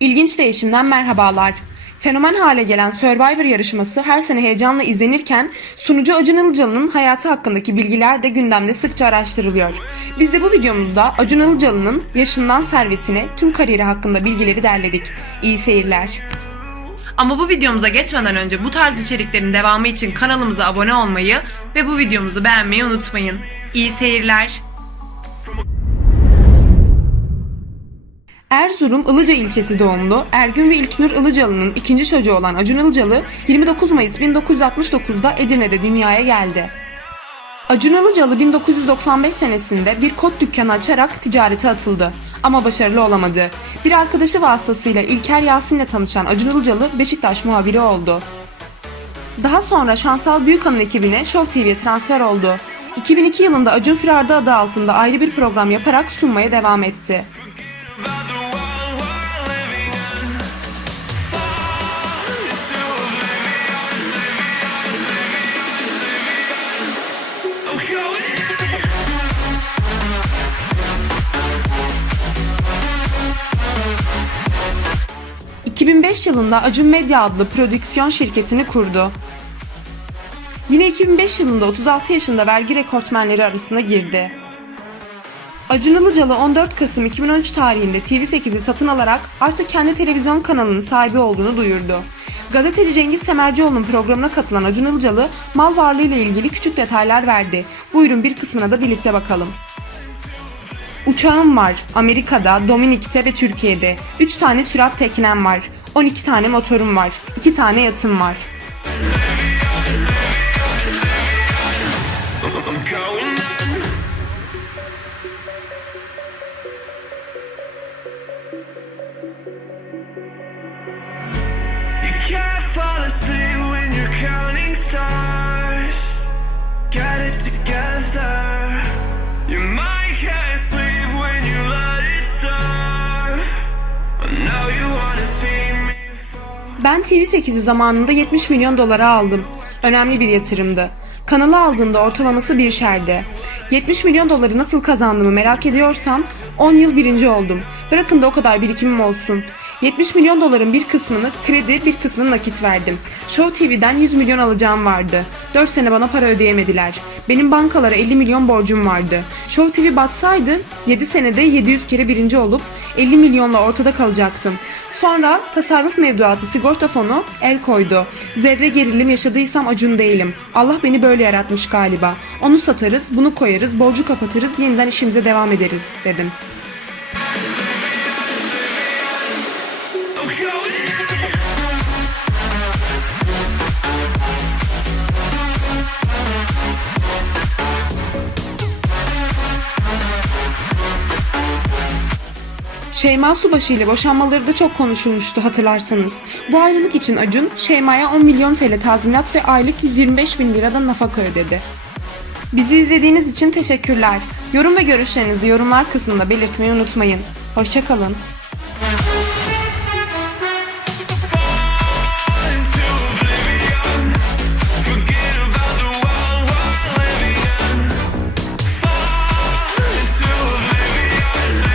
İlginç değişimden merhabalar. Fenomen hale gelen Survivor yarışması her sene heyecanla izlenirken sunucu Acun Ilıcalı'nın hayatı hakkındaki bilgiler de gündemde sıkça araştırılıyor. Biz de bu videomuzda Acun Ilıcalı'nın yaşından servetine tüm kariyeri hakkında bilgileri derledik. İyi seyirler. Ama bu videomuza geçmeden önce bu tarz içeriklerin devamı için kanalımıza abone olmayı ve bu videomuzu beğenmeyi unutmayın. İyi seyirler. Erzurum Ilıca ilçesi doğumlu Ergün ve İlknur Ilıcalı'nın ikinci çocuğu olan Acun Ilıcalı 29 Mayıs 1969'da Edirne'de dünyaya geldi. Acun Ilıcalı 1995 senesinde bir kot dükkanı açarak ticarete atıldı ama başarılı olamadı. Bir arkadaşı vasıtasıyla İlker Yasin'le tanışan Acun Ilıcalı Beşiktaş muhabiri oldu. Daha sonra Şansal Büyükan'ın ekibine Show TV'ye transfer oldu. 2002 yılında Acun Firarda adı altında ayrı bir program yaparak sunmaya devam etti. 2005 yılında Acun Medya adlı prodüksiyon şirketini kurdu. Yine 2005 yılında 36 yaşında vergi rekortmenleri arasına girdi. Acun Ilıcalı 14 Kasım 2013 tarihinde TV8'i satın alarak artık kendi televizyon kanalının sahibi olduğunu duyurdu. Gazeteci Cengiz Semercioğlu'nun programına katılan Acun Ilıcalı mal varlığı ile ilgili küçük detaylar verdi. Buyurun bir kısmına da birlikte bakalım. Uçağım var. Amerika'da, Dominik'te ve Türkiye'de. 3 tane sürat teknem var. 12 tane motorum var. 2 tane yatım var. Counting stars. Ben TV8'i zamanında 70 milyon dolara aldım. Önemli bir yatırımdı. Kanalı aldığımda ortalaması bir şerdi. 70 milyon doları nasıl kazandığımı merak ediyorsan 10 yıl birinci oldum. Bırakın da o kadar birikimim olsun. 70 milyon doların bir kısmını kredi bir kısmını nakit verdim. Show TV'den 100 milyon alacağım vardı. 4 sene bana para ödeyemediler. Benim bankalara 50 milyon borcum vardı. Show TV batsaydı 7 senede 700 kere birinci olup 50 milyonla ortada kalacaktım. Sonra tasarruf mevduatı sigorta fonu el koydu. Zerre gerilim yaşadıysam acun değilim. Allah beni böyle yaratmış galiba. Onu satarız, bunu koyarız, borcu kapatırız, yeniden işimize devam ederiz dedim. Şeyma Subaşı ile boşanmaları da çok konuşulmuştu hatırlarsanız. Bu ayrılık için Acun, Şeyma'ya 10 milyon TL tazminat ve aylık 125 bin liradan nafaka ödedi. Bizi izlediğiniz için teşekkürler. Yorum ve görüşlerinizi yorumlar kısmında belirtmeyi unutmayın. Hoşçakalın.